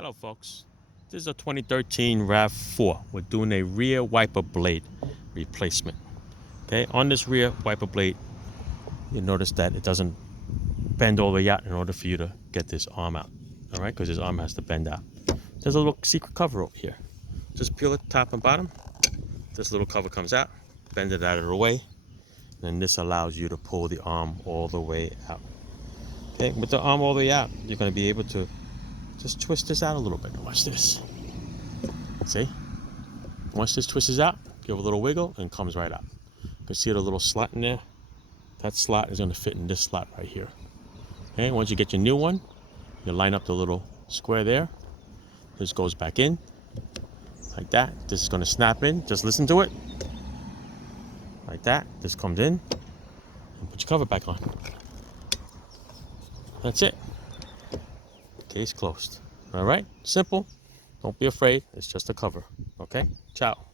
Hello folks, this is a 2013 Rav4. We're doing a rear wiper blade replacement. Okay, on this rear wiper blade, you notice that it doesn't bend all the way out in order for you to get this arm out. All right, because this arm has to bend out. There's a little secret cover over here. Just peel it top and bottom. This little cover comes out, bend it out of the way, and this allows you to pull the arm all the way out. Okay, with the arm all the way out, you're going to be able to just twist this out a little bit. Watch this. See? Once this twists out, give a little wiggle and it comes right out. You can see the little slot in there. That slot is going to fit in this slot right here. Okay, once you get your new one, you line up the little square there. This goes back in like that. This is going to snap in. Just listen to it. Like that. This comes in and put your cover back on. That's it. Case closed. All right, simple. Don't be afraid. It's just a cover. Okay, ciao.